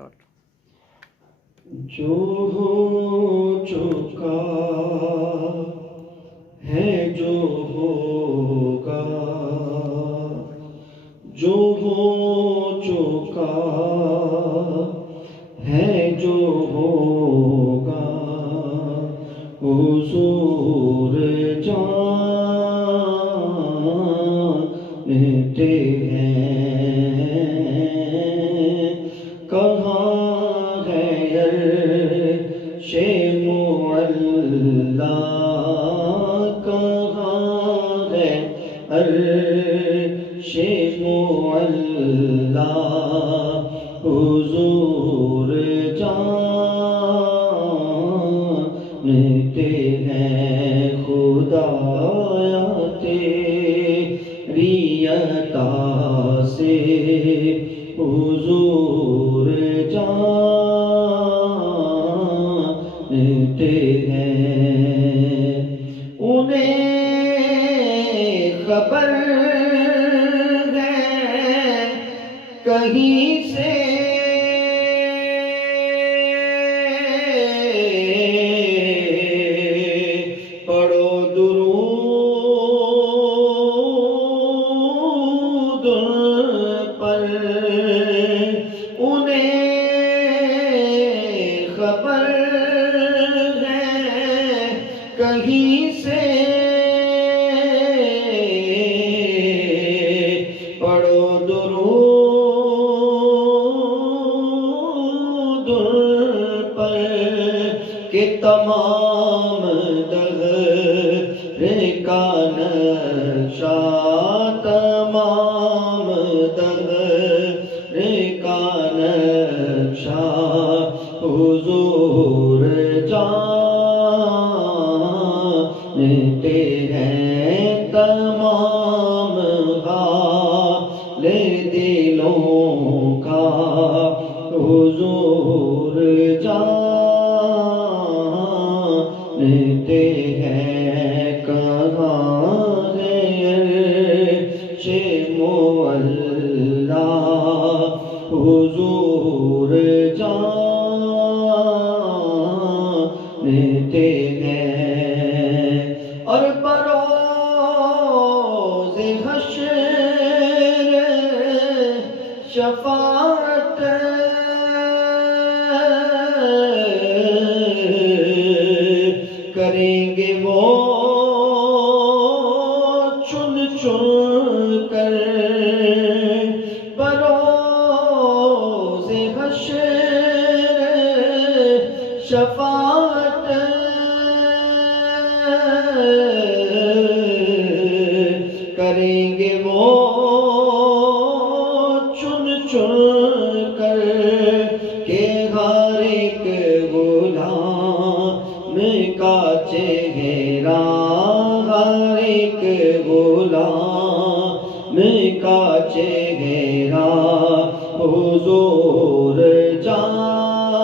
Start. جو ہو چکا ہے جو ہوگا، جو ہو چکا ہے جو ہوگا، حضور جانتے ہیں. کہاں ہے عرش معلی، کہاں ہے عرش معلی، حضور جانتے ہیں. خدایا تیری عطا سے حضور جانتے ہیں. انہیں خبر ہے کہیں سے پڑھو درود پر. انہیں خبر ہے کہیں سے پڑھو درود پر کہ تمام دہر کا نقشہ، تمام دہر کا نقشہ حضور جانتے ہیں. تمام حال دلوں کا حضور جانتے ہیں. کہاں ہے عرش معلی، حضور جانتے ہیں. اور بروز حشر شفاعت کریں گے وہ چن چن کر. بروز حشر شفاعت کریں گے وہ چن چن کر کہ ہر ایک غلام کا چہرہ، ہر ایک غلام کا چہرہ حضور جانتے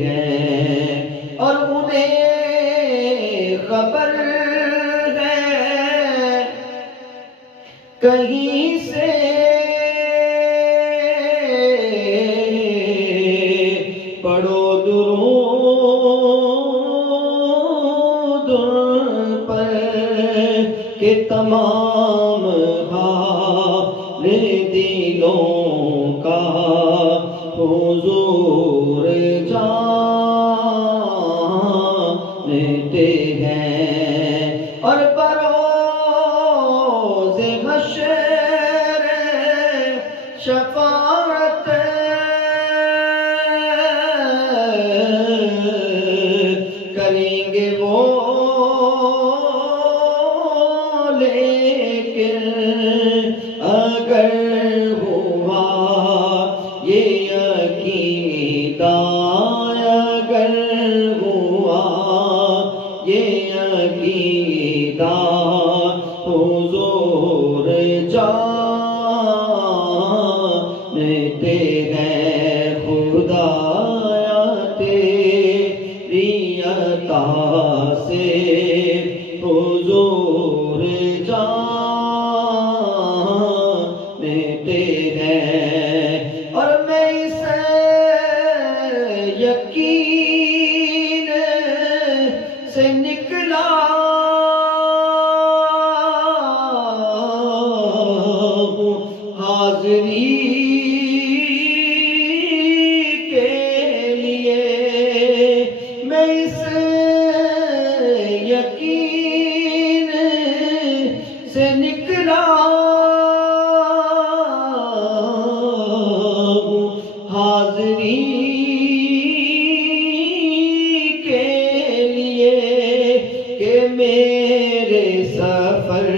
ہیں. اور انہیں خبر ہے کہیں سے پڑھو درود پر کہ تمام حال دلوں کا حضور جانتے ہیں. اور بروز حشر شفاعت کریں گے وہ، لیکن اگر ہوا یہ عقیدہ، اگر ہوا یہ عقیدہ، حضور جانتے ہیں. خدایا تیری عطا سے حضور جانتے ہیں. کے لیے میں اس یقین سے نکلا ہوں حاضری کے لیے کہ میرے سفر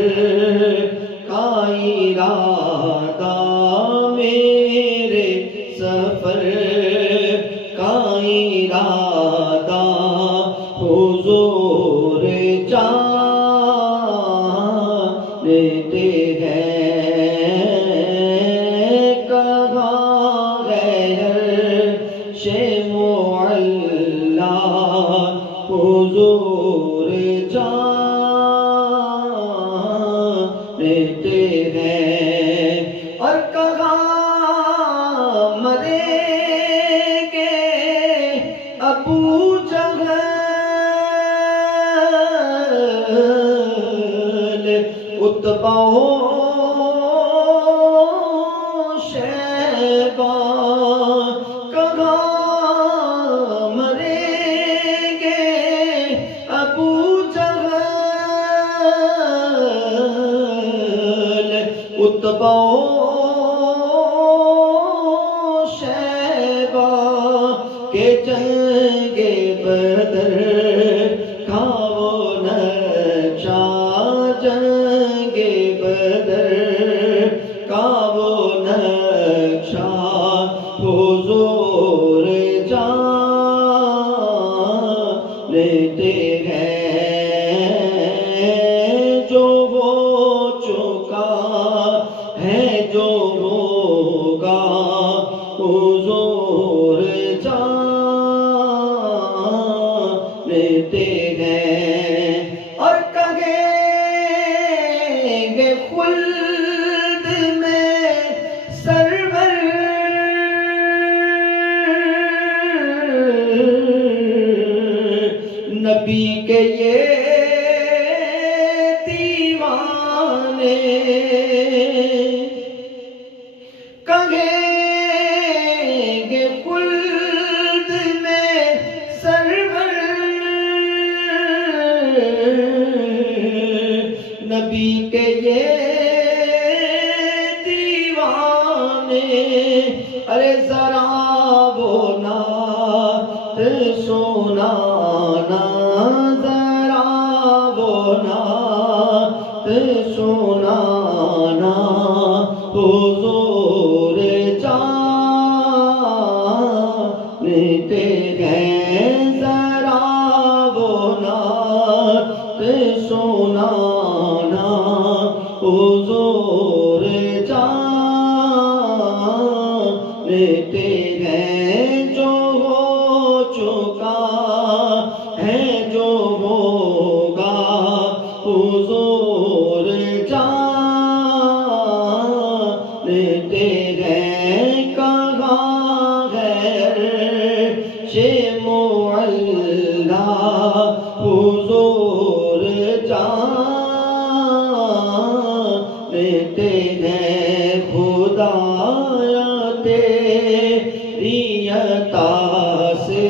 کا ارادہ میرے سفر کا ارادہ حضور جانتے ہیں کہاں ہے عرش معلی حضور جانتے ہیں اور کہاں مریں گے ابو جہل اتبا شیبہ کہاں مریں گے ابو جہل اتبا شیبہ کہ جنگ بدر کا وہ نقشہ جنگ بدر کا وہ نقشہ حضور جانتے ہیں جو ہو چکا ہے جو ہوگا حضور جانتے ہیں اور کہیں گے خلد میں سرور نبی کے یہ دیوانے کہیں گے خلد میں سرور نبی کے یہ دیوانے ارے ذرا وہ نعت سنانا ذرا وہ نعت سنانا حضور جانتے ہیں ذرا وہ نعت سنانا حضور جانتے ہیں جو ہو چکا ہے جو ہوگا حضور جانتے ہیں کہاں ہے عرش معلی حضور جانتے ہیں خدایا تیری عطا سے